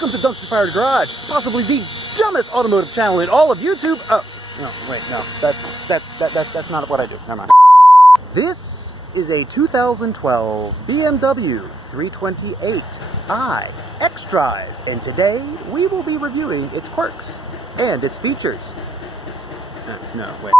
Welcome to Dumpster Fire Garage, possibly the dumbest automotive channel in all of YouTube. Oh, no, wait, no, that's not what I do. Never mind. This is a 2012 BMW 328i X-Drive, and today we will be reviewing its quirks and its features. No, wait.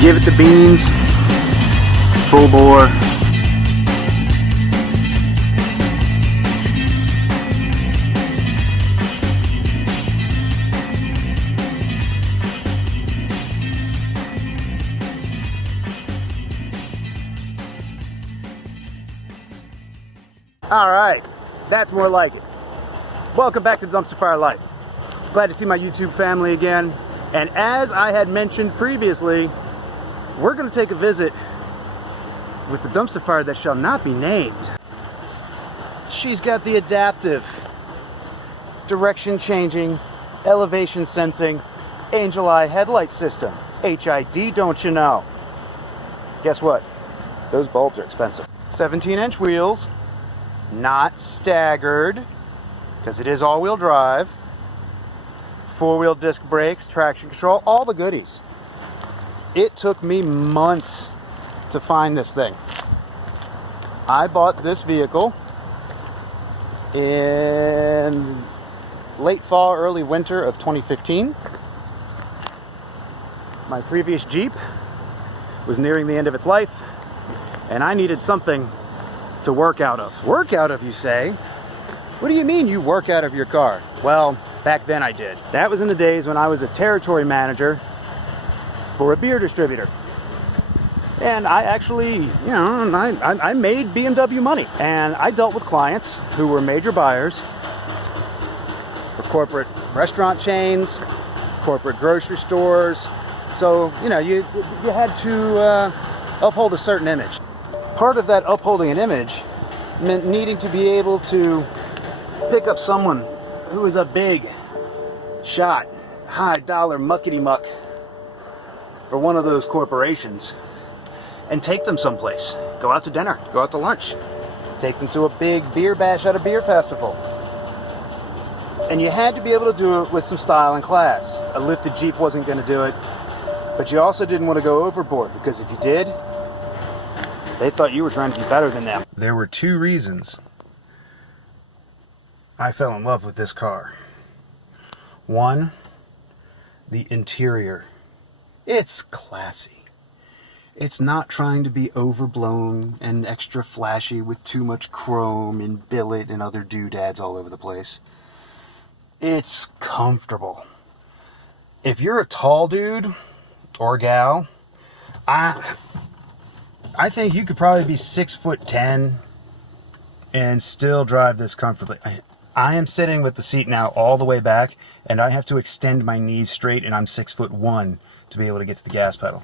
Give it the beans, full bore. All right, that's more like it. Welcome back to Dumpster Fire Life. Glad to see my YouTube family again. And as I had mentioned previously, we're going to take a visit with the dumpster fire that shall not be named. She's got the adaptive, direction changing, elevation sensing, angel eye headlight system. HID, don't you know? Guess what? Those bulbs are expensive. 17-inch wheels, not staggered, because it is all-wheel drive. 4-wheel disc brakes, traction control, all the goodies. It took me months to find this thing. I bought this vehicle in late fall, early winter of 2015. My previous Jeep was nearing the end of its life, and I needed something to work out of. Work out of, you say? What do you mean you work out of your car? Well, back then I did. That was in the days when I was a territory manager for a beer distributor. And I actually, I made BMW money. And I dealt with clients who were major buyers for corporate restaurant chains, corporate grocery stores. So, you had to uphold a certain image. Part of that upholding an image meant needing to be able to pick up someone who is a big shot, high dollar muckety muck for one of those corporations and take them someplace. Go out to dinner, go out to lunch, take them to a big beer bash at a beer festival. And you had to be able to do it with some style and class. A lifted Jeep wasn't going to do it, but you also didn't want to go overboard, because if you did, they thought you were trying to be better than them. There were two reasons I fell in love with this car. One, the interior. It's classy. It's not trying to be overblown and extra flashy with too much chrome and billet and other doodads all over the place. It's comfortable. If you're a tall dude or gal, I think you could probably be 6'10" and still drive this comfortably. I am sitting with the seat now all the way back, and I have to extend my knees straight, and I'm 6'1" to be able to get to the gas pedal.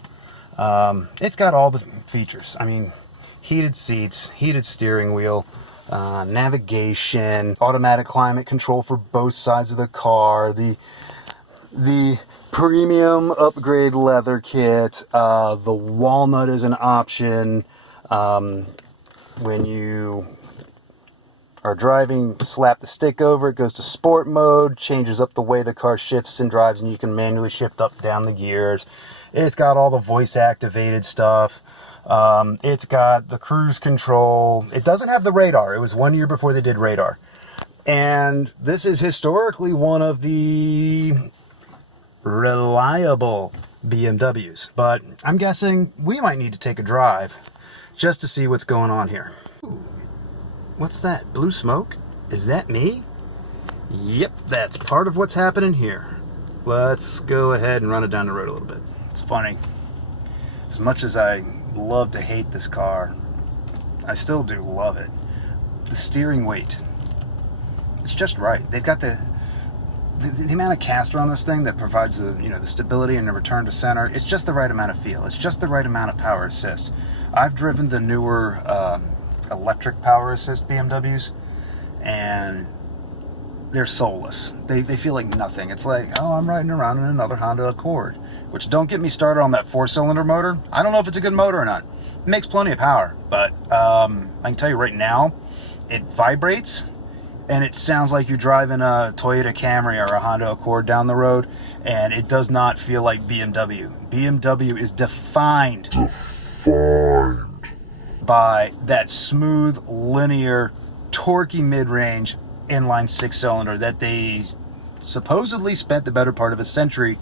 It's got all the features. I mean, heated seats, heated steering wheel, navigation, automatic climate control for both sides of the car, the premium upgrade leather kit, the walnut is an option. When you are driving, slap the stick over, it goes to sport mode, changes up the way the car shifts and drives, and you can manually shift up down the gears. It's got all the voice activated stuff. It's got the cruise control. It doesn't have the radar. It was 1 year before they did radar. And this is historically one of the reliable BMWs. But I'm guessing we might need to take a drive just to see what's going on here. Ooh. What's that? Blue smoke? Is that me? Yep, that's part of what's happening here. Let's go ahead and run it down the road a little bit. It's funny. As much as I love to hate this car, I still do love it. The steering weight, it's just right. They've got the the amount of caster on this thing that provides the, the stability and the return to center, it's just the right amount of feel. It's just the right amount of power assist. I've driven the newer electric power assist BMWs, and they're soulless. They feel like nothing. It's like, oh, I'm riding around in another Honda Accord. Which, don't get me started on that 4-cylinder motor. I don't know if it's a good motor or not. It makes plenty of power, but I can tell you right now, it vibrates, and it sounds like you're driving a Toyota Camry or a Honda Accord down the road, and it does not feel like BMW. BMW is defined by that smooth, linear, torquey mid-range inline 6-cylinder that they supposedly spent the better part of a century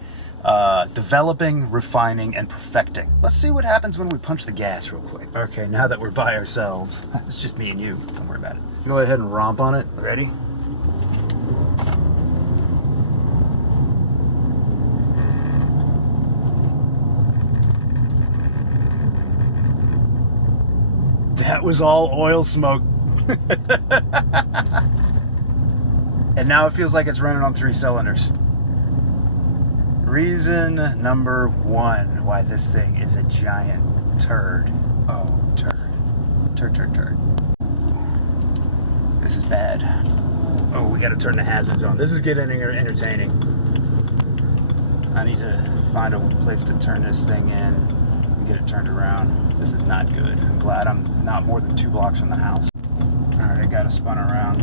developing, refining, and perfecting. Let's see what happens when we punch the gas real quick. Okay, now that we're by ourselves, it's just me and you. Don't worry about it. Go ahead and romp on it. Ready? That was all oil smoke. And now it feels like it's running on 3 cylinders. Reason number 1 why this thing is a giant turd. Oh, turd. Turd. This is bad. Oh, we gotta turn the hazards on. This is getting entertaining. I need to find a place to turn this thing in and get it turned around. This is not good. I'm glad I'm not more than 2 blocks from the house. Alright, I got it spun around.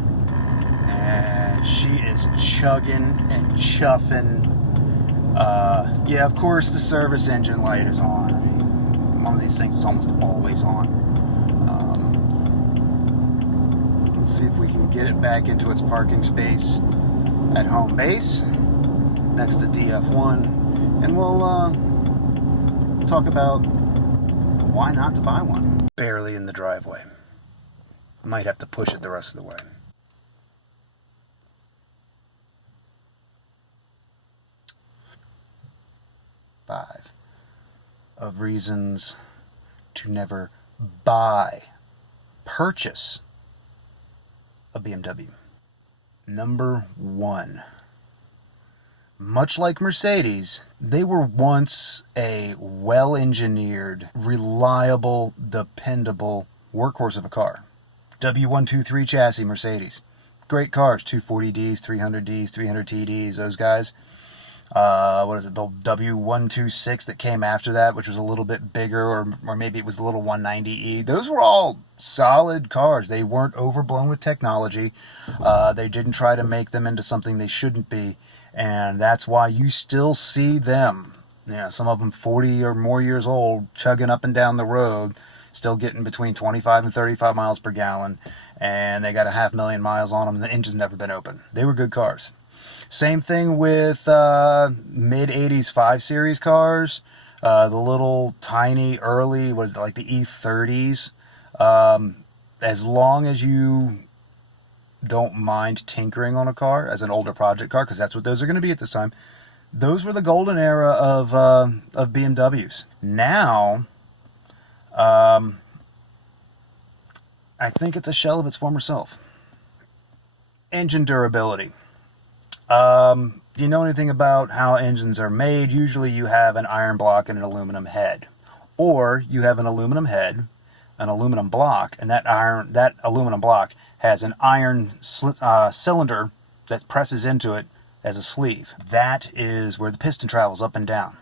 And she is chugging and chuffing. Yeah, of course the service engine light is on. I mean, one of these things is almost always on. Let's see if we can get it back into its parking space at home base next to DF1, and we'll talk about why not to buy one. Barely in the driveway. I might have to push it the rest of the way. Five of reasons to never purchase a BMW. Number 1. Much like Mercedes, they were once a well-engineered, reliable, dependable workhorse of a car. W123 chassis Mercedes. Great cars, 240Ds, 300Ds, 300TDs, those guys. What is it, the W126 that came after that, which was a little bit bigger, or maybe it was the little 190E. Those were all solid cars. They weren't overblown with technology. They didn't try to make them into something they shouldn't be, and that's why you still see them. Some of them 40 or more years old, chugging up and down the road, still getting between 25 and 35 miles per gallon, and they got 500,000 miles on them, and the engine's never been open. They were good cars. Same thing with mid-80s 5 Series cars, the little tiny early, was like the E30s. As long as you don't mind tinkering on a car as an older project car, because that's what those are going to be at this time, those were the golden era of BMWs. Now, I think it's a shell of its former self. Engine durability. Do you know anything about how engines are made? Usually you have an iron block and an aluminum head. Or you have an aluminum head, an aluminum block, and that aluminum block has an iron cylinder that presses into it as a sleeve. That is where the piston travels up and down.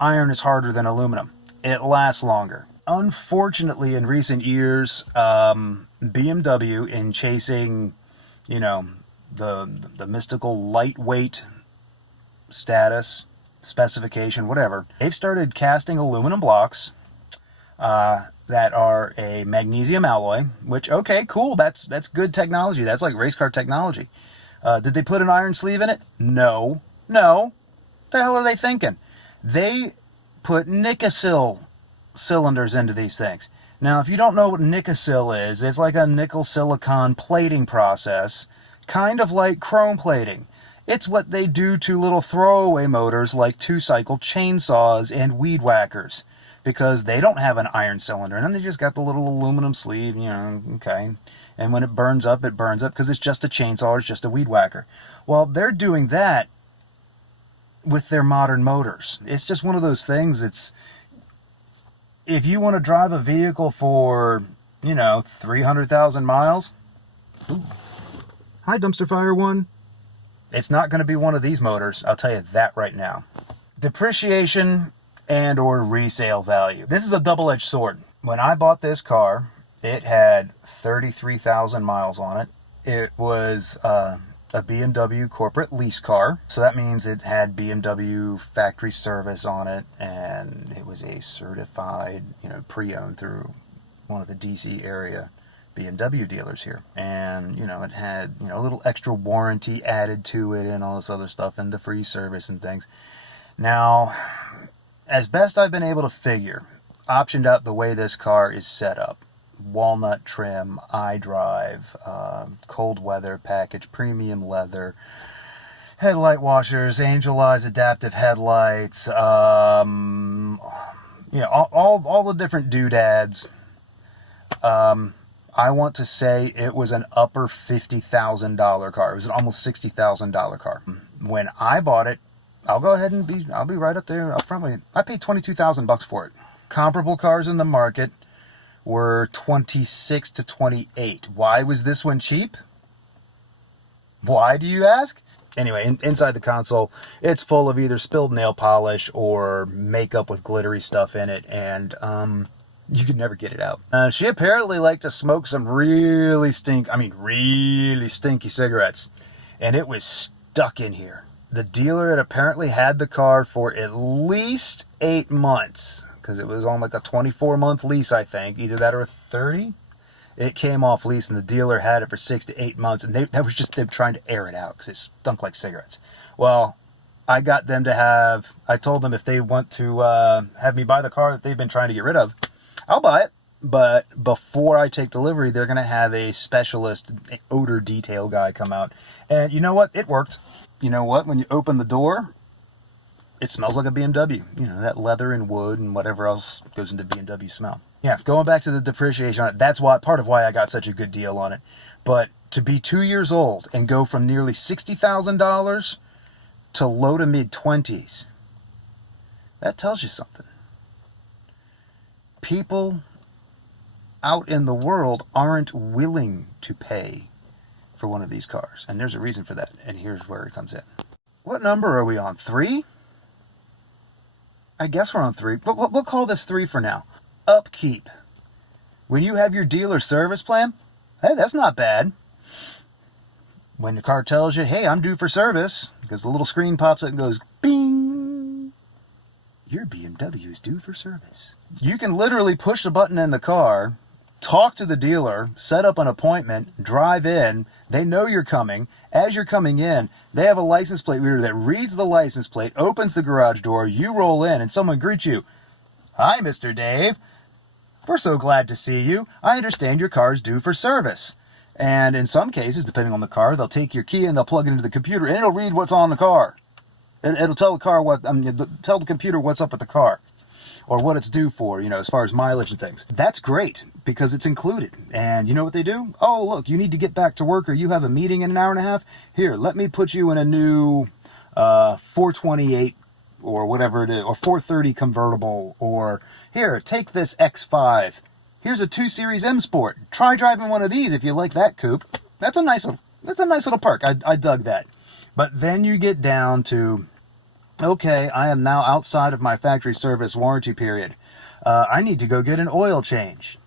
Iron is harder than aluminum. It lasts longer. Unfortunately, in recent years, BMW, in chasing, the mystical lightweight status, specification, whatever, they've started casting aluminum blocks that are a magnesium alloy, which, okay, cool, that's good technology. That's like race car technology. Did they put an iron sleeve in it? No. What the hell are they thinking? They put Nickel cylinders into these things. Now, if you don't know what Nickel is, it's like a nickel silicon plating process, kind of like chrome plating. It's what they do to little throwaway motors like 2-cycle chainsaws and weed whackers, because they don't have an iron cylinder in them. They just got the little aluminum sleeve, okay. And when it burns up because it's just a chainsaw or it's just a weed whacker. Well, they're doing that with their modern motors. It's just one of those things. If you want to drive a vehicle for, 300,000 miles, ooh. Hi, dumpster fire one. It's not going to be one of these motors, I'll tell you that right now. Depreciation and or resale value. This is a double-edged sword. When I bought this car, it had 33,000 miles on it. It was a BMW corporate lease car. So that means it had BMW factory service on it, and it was a certified, pre-owned through one of the DC area BMW dealers here. And, it had, a little extra warranty added to it and all this other stuff and the free service and things. Now, as best I've been able to figure, optioned out the way this car is set up, walnut trim, iDrive, cold weather package, premium leather, headlight washers, Angel Eyes adaptive headlights, all the different doodads. I want to say it was an upper $50,000 car. It was an almost $60,000 car. When I bought it, I'll go ahead and I'll be right up there up front with you. I paid $22,000 for it. Comparable cars in the market were 26 to 28. Why was this one cheap? Why, do you ask? Anyway, inside the console, it's full of either spilled nail polish or makeup with glittery stuff in it, and you could never get it out. She apparently liked to smoke some really stinky cigarettes, and it was stuck in here. The dealer had apparently had the car for at least 8 months, because it was on like a 24-month lease, I think, either that or a 30. It came off lease, and the dealer had it for 6 to 8 months, and that was just them trying to air it out because it stunk like cigarettes. Well, I got them to I told them if they want to have me buy the car that they've been trying to get rid of, I'll buy it. But before I take delivery, they're going to have a specialist odor detail guy come out. And you know what? It worked. You know what? When you open the door, it smells like a BMW. That leather and wood and whatever else goes into BMW smell. Yeah, going back to the depreciation on it, that's part of why I got such a good deal on it. But to be 2 years old and go from nearly $60,000 to low to mid-20s, that tells you something. People out in the world aren't willing to pay for one of these cars. And there's a reason for that. And here's where it comes in. What number are we on? 3? I guess we're on 3. But we'll call this 3 for now. Upkeep. When you have your dealer service plan, hey, that's not bad. When the car tells you, hey, I'm due for service, because the little screen pops up and goes, bing, your BMW is due for service. You can literally push the button in the car, talk to the dealer, set up an appointment, drive in. They know you're coming. As you're coming in, they have a license plate reader that reads the license plate, opens the garage door, you roll in, and someone greets you. Hi, Mr. Dave. We're so glad to see you. I understand your car's due for service. And in some cases, depending on the car, they'll take your key and they'll plug it into the computer, and it'll read what's on the car. It'll tell the car tell the computer what's up with the car, or what it's due for, as far as mileage and things. That's great, because it's included. And you know what they do? Oh, look, you need to get back to work, or you have a meeting in an hour and a half. Here, let me put you in a new 428 or whatever it is, or 430 convertible, or here, take this X5. Here's a 2 Series M Sport. Try driving one of these if you like that coupe. That's a nice little perk. I dug that. But then you get down to, okay, I am now outside of my factory service warranty period. I need to go get an oil change.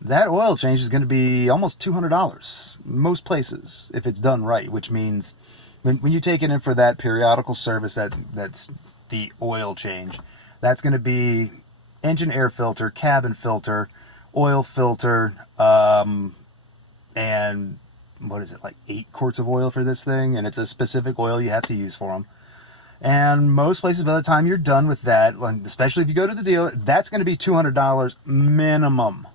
That oil change is going to be almost $200 most places if it's done right, which means when you take it in for that periodical service, that's the oil change, that's going to be engine air filter, cabin filter, oil filter, and what is it, like 8 quarts of oil for this thing, and it's a specific oil you have to use for them. And most places, by the time you're done with that, especially if you go to the dealer, that's going to be $200 minimum.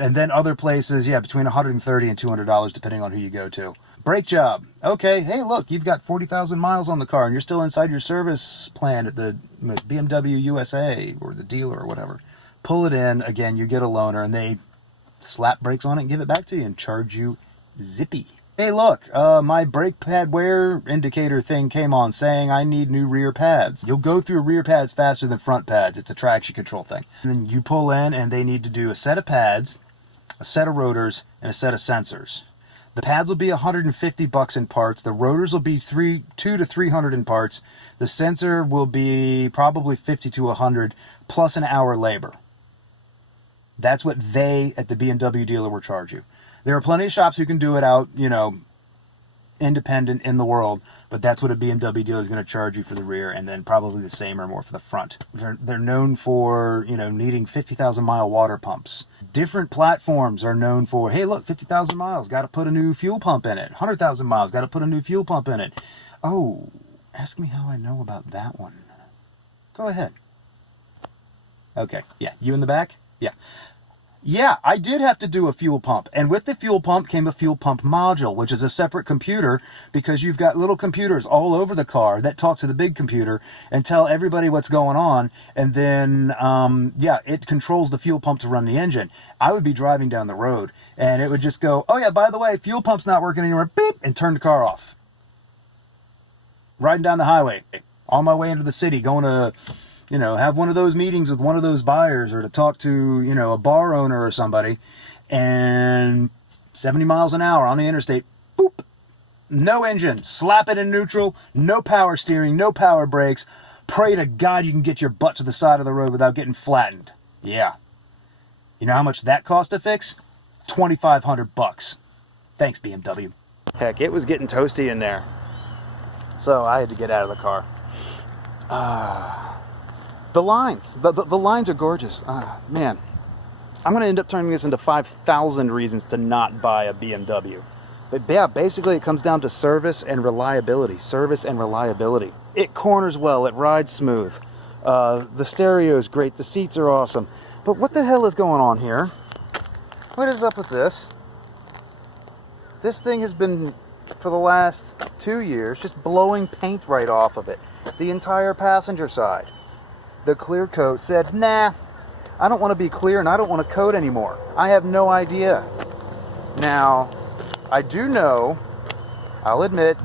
And then other places, between $130 and $200, depending on who you go to. brake job. Okay, hey, look, you've got 40,000 miles on the car and you're still inside your service plan at the BMW USA or the dealer or whatever. Pull it in, again, you get a loaner and they slap brakes on it and give it back to you and charge you zippy. Hey, look, my brake pad wear indicator thing came on saying I need new rear pads. You'll go through rear pads faster than front pads. It's a traction control thing. And then you pull in and they need to do a set of pads, a set of rotors, and a set of sensors. The pads will be $150 in parts. The rotors will be $200 to $300 in parts. The sensor will be probably $50 to $100 plus an hour labor. That's what they at the BMW dealer will charge you. There are plenty of shops who can do it out, you know, independent in the world, but that's what a BMW dealer is going to charge you for the rear, and then probably the same or more for the front. They're known for, you know, needing 50,000 mile water pumps. Different platforms are known for, hey, look, 50,000 miles, got to put a new fuel pump in it. 100,000 miles, got to put a new fuel pump in it. Oh, ask me how I know about that one. Go ahead. Okay, yeah, you in the back? Yeah. Yeah, I did have to do a fuel pump. And with the fuel pump came a fuel pump module, which is a separate computer because you've got little computers all over the car that talk to the big computer and tell everybody what's going on. And then, yeah, it controls the fuel pump to run the engine. I would be driving down the road and it would just go, oh yeah, by the way, fuel pump's not working anymore, beep, and turn the car off. Riding down the highway, on my way into the city, going to, you know, have one of those meetings with one of those buyers or to talk to, you know, a bar owner or somebody, and 70 miles an hour on the interstate, boop, no engine, slap it in neutral, no power steering, no power brakes. Pray to God you can get your butt to the side of the road without getting flattened. Yeah. You know how much that cost to fix? $2,500. Thanks, BMW. Heck, it was getting toasty in there. So I had to get out of the car. The lines. The lines are gorgeous. Man, I'm going to end up turning this into 5,000 reasons to not buy a BMW. But yeah, basically it comes down to service and reliability. Service and reliability. It corners well. It rides smooth. The stereo is great. The seats are awesome. But what the hell is going on here? What is up with this? This thing has been, for the last 2 years, just blowing paint right off of it. The entire passenger side. The clear coat said, nah, I don't want to be clear and I don't want to coat anymore. I have no idea. Now, I do know, I'll admit,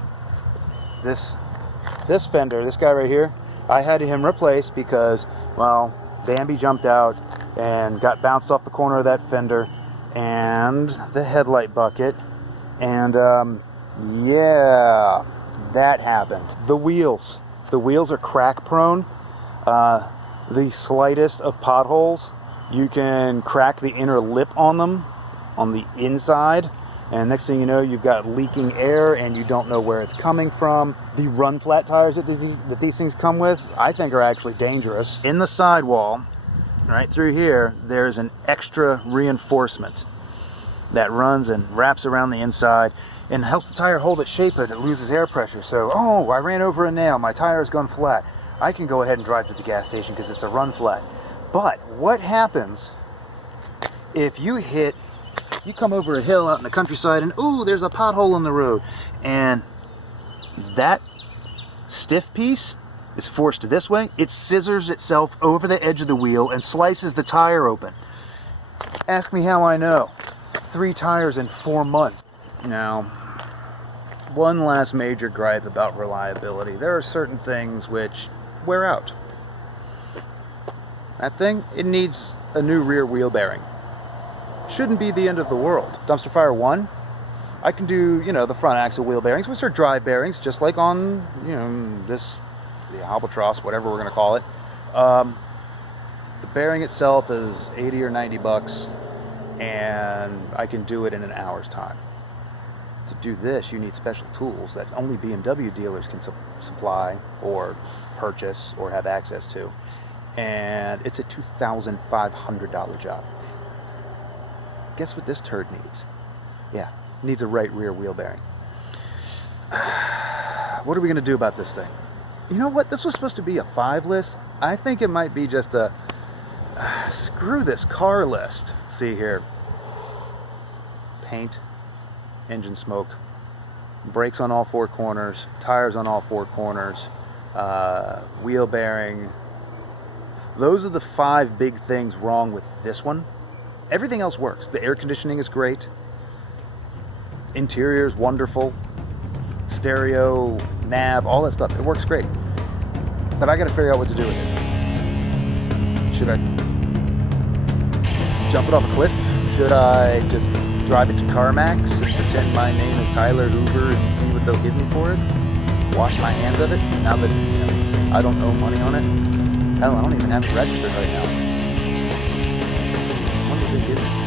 this fender, this guy right here, I had him replaced because, well, Bambi jumped out and got bounced off the corner of that fender and the headlight bucket. And, yeah, that happened. The wheels are crack prone. The slightest of potholes, you can crack the inner lip on them on the inside, and next thing you know, you've got leaking air and you don't know where it's coming from. The run flat tires that these things come with, I think, are actually dangerous. In the sidewall, right through here, there's an extra reinforcement that runs and wraps around the inside and helps the tire hold its shape as it loses air pressure. So, oh, I ran over a nail, my tire's gone flat. I can go ahead and drive to the gas station because it's a run flat. But what happens if you come over a hill out in the countryside and, ooh, there's a pothole in the road, and that stiff piece is forced this way, it scissors itself over the edge of the wheel and slices the tire open. Ask me how I know. 3 tires in 4 months. Now, one last major gripe about reliability. There are certain things which wear out. That thing, it needs a new rear wheel bearing. Shouldn't be the end of the world. Dumpster Fire 1, I can do, you know, the front axle wheel bearings, which are drive bearings, just like on, you know, the Albatross, whatever we're going to call it. The bearing itself is 80 or 90 bucks, and I can do it in an hour's time. To do this, you need special tools that only BMW dealers can supply or purchase or have access to. And it's a $2,500 job. Guess what this turd needs? Yeah, needs a right rear wheel bearing. What are we going to do about this thing? You know what? This was supposed to be a 5 list. I think it might be just a screw this car list. See here. Paint, engine smoke, brakes on all four corners, tires on all four corners, wheel bearing. Those are the 5 big things wrong with this one. Everything else works. The air conditioning is great. Interior is wonderful. Stereo, nav, all that stuff. It works great. But I got to figure out what to do with it. Should I jump it off a cliff? Should I just drive it to CarMax and pretend my name is Tyler Hoover and see what they'll give me for it? Wash my hands of it now that I don't owe money on it? Hell, I don't even have it registered right now. What did they give me?